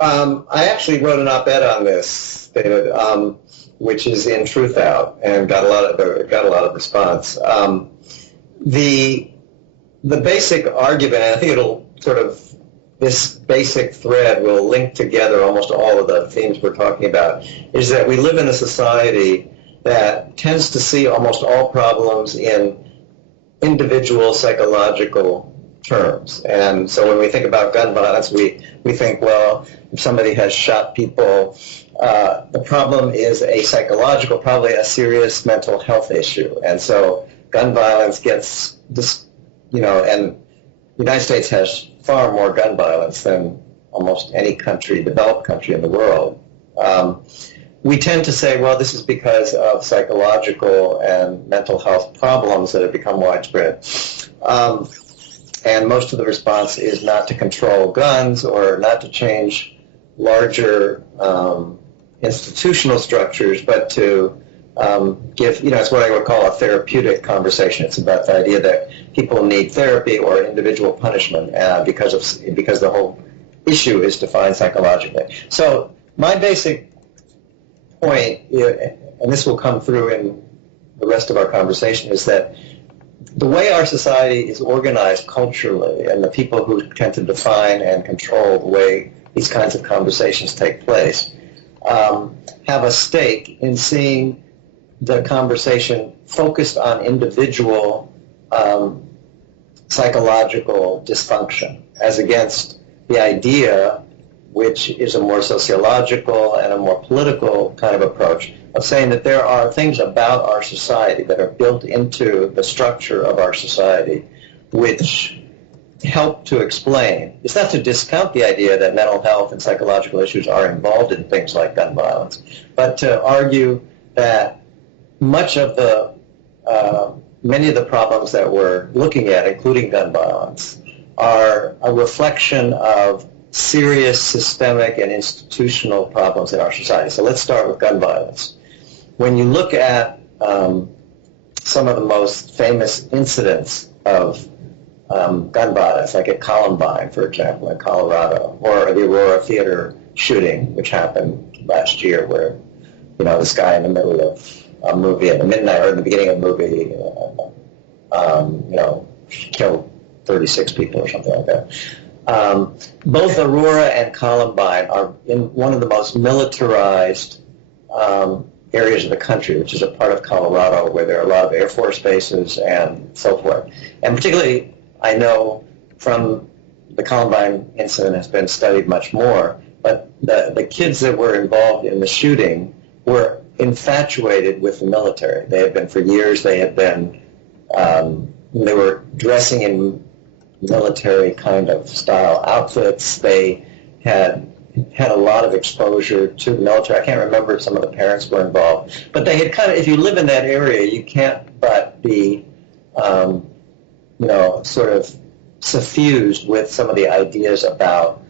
I actually wrote an op-ed on this, David, which is in Truth Out, and got a lot of response. The basic argument, and I think this basic thread will link together almost all of the themes we're talking about, is that we live in a society that tends to see almost all problems in individual psychological terms. And so when we think about gun violence, we think, well, if somebody has shot people, the problem is a psychological, probably a serious mental health issue. And so gun violence gets this, and the United States has far more gun violence than almost any developed country in the world. We tend to say, well, this is because of psychological and mental health problems that have become widespread. And most of the response is not to control guns or not to change larger institutional structures, but to give, it's what I would call a therapeutic conversation. It's about the idea that people need therapy or individual punishment because the whole issue is defined psychologically. So my basic point, and this will come through in the rest of our conversation, is that the way our society is organized culturally and the people who tend to define and control the way these kinds of conversations take place have a stake in seeing the conversation focused on individual psychological dysfunction as against the idea, which is a more sociological and a more political kind of approach, of saying that there are things about our society that are built into the structure of our society which help to explain. It's not to discount the idea that mental health and psychological issues are involved in things like gun violence, but to argue that many of the problems that we're looking at, including gun violence, are a reflection of serious systemic and institutional problems in our society. So let's start with gun violence. When you look at some of the most famous incidents of gun violence, like at Columbine, for example, in Colorado, or the Aurora Theater shooting, which happened last year, where this guy in the middle of a movie at midnight or in the beginning of a movie, killed 36 people or something like that. Both Aurora and Columbine are in one of the most militarized areas of the country, which is a part of Colorado where there are a lot of Air Force bases and so forth. And particularly, I know from the Columbine incident has been studied much more, but the kids that were involved in the shooting were infatuated with the military. They had been for years. They were dressing in military kind of style outfits. They had a lot of exposure to the military. I can't remember if some of the parents were involved, but they had if you live in that area, you can't but be, sort of suffused with some of the ideas about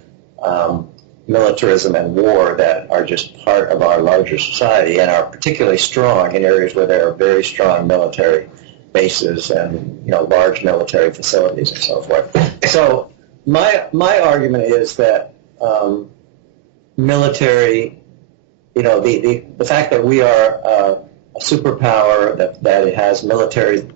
militarism and war that are just part of our larger society and are particularly strong in areas where there are very strong military bases and large military facilities and so forth. So my argument is that military, the fact that we are a superpower, that it has military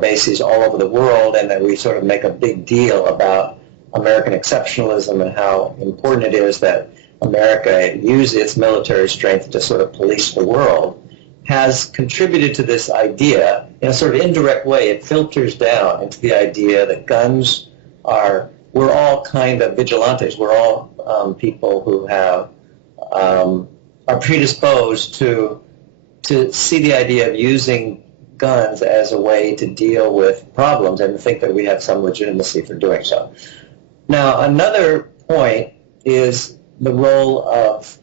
bases all over the world, and that we sort of make a big deal about American exceptionalism and how important it is that America use its military strength to sort of police the world, has contributed to this idea in a sort of indirect way. It filters down into the idea that we're all kind of vigilantes. We're all people who are predisposed to see the idea of using guns as a way to deal with problems and think that we have some legitimacy for doing so. Now, another point is the role of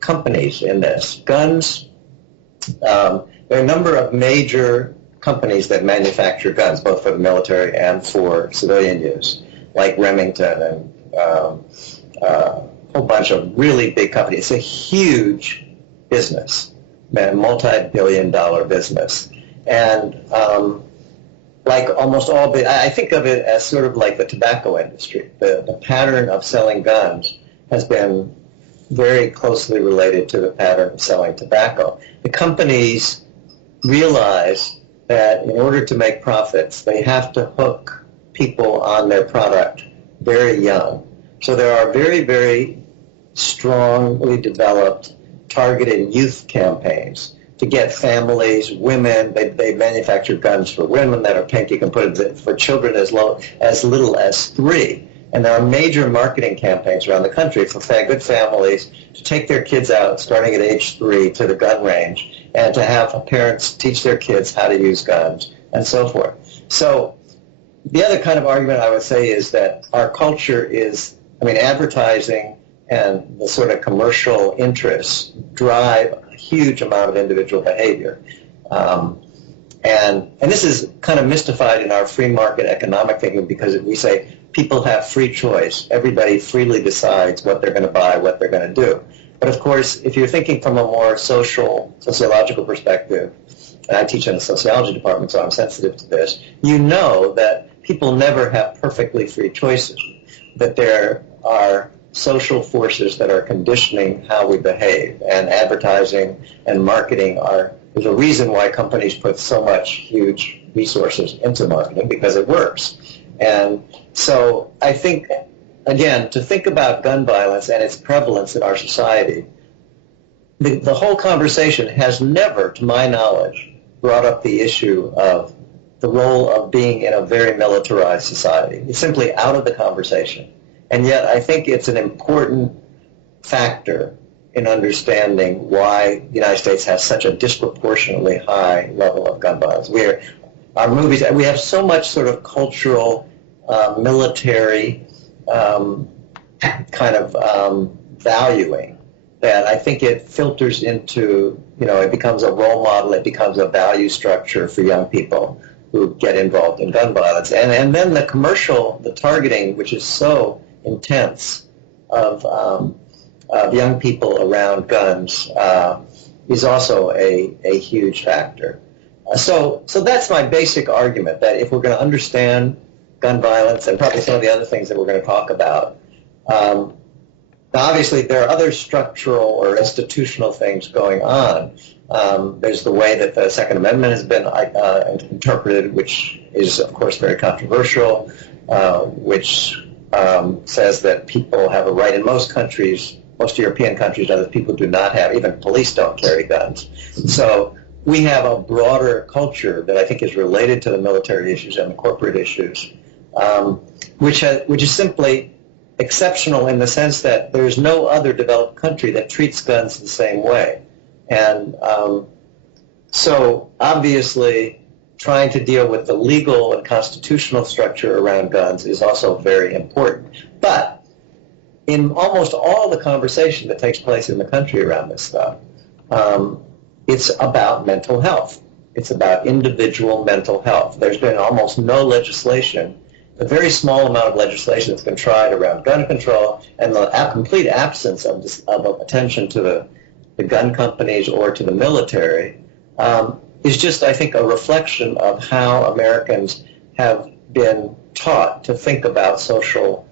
companies in this. Guns, there are a number of major companies that manufacture guns, both for the military and for civilian use, like Remington and a whole bunch of really big companies. It's a huge business, a multi-billion-dollar business. And like almost all the, I think of it as sort of like the tobacco industry. The pattern of selling guns has been very closely related to the pattern of selling tobacco. The companies realize that in order to make profits, they have to hook people on their product very young. So there are very, very strongly developed targeted youth campaigns to get families, women. They manufacture guns for women that are pink. You can put it for children as little as 3. And there are major marketing campaigns around the country for good families to take their kids out starting at age 3 to the gun range and to have parents teach their kids how to use guns and so forth. So the other kind of argument I would say is that our culture is, advertising and the sort of commercial interests drive a huge amount of individual behavior. And this is kind of mystified in our free market economic thinking because we say people have free choice. Everybody freely decides what they're going to buy, what they're going to do. But of course, if you're thinking from a more sociological perspective, and I teach in a sociology department, so I'm sensitive to this, you know that people never have perfectly free choices, that there are social forces that are conditioning how we behave, and advertising and marketing there's a reason why companies put so much huge resources into marketing, because it works. And so I think, again, to think about gun violence and its prevalence in our society, the whole conversation has never, to my knowledge, brought up the issue of the role of being in a very militarized society. It's simply out of the conversation. And yet I think it's an important factor in understanding why the United States has such a disproportionately high level of gun violence. Our movies, we have so much sort of cultural, military kind of valuing that I think it filters into, it becomes a role model, it becomes a value structure for young people who get involved in gun violence. And then the targeting, which is so intense of young people around guns, is also a huge factor. So that's my basic argument, that if we're going to understand gun violence and probably some of the other things that we're going to talk about, obviously there are other structural or institutional things going on. There's the way that the Second Amendment has been interpreted, which is, of course, very controversial, which says that people have a right in most countries, most European countries, other people do not have, even police don't carry guns. So we have a broader culture that I think is related to the military issues and the corporate issues, which is simply exceptional in the sense that there's no other developed country that treats guns the same way. And so obviously trying to deal with the legal and constitutional structure around guns is also very important. But in almost all the conversation that takes place in the country around this stuff, it's about mental health. It's about individual mental health. There's been almost no legislation, a very small amount of legislation that's been tried around gun control, and the complete absence of attention to the gun companies or to the military is just, I think, a reflection of how Americans have been taught to think about social